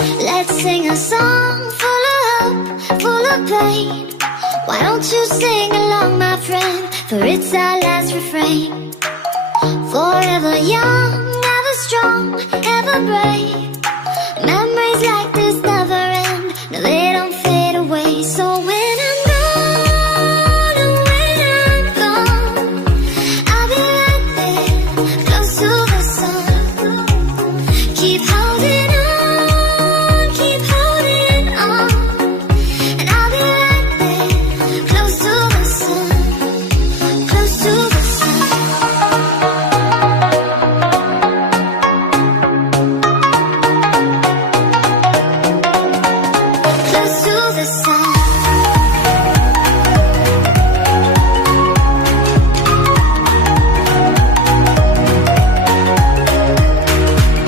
Let's sing a song full of hope, full of pain. Why don't you sing along, my friend? For it's our last refrain. Forever young, ever strong, ever brave. Memories like this never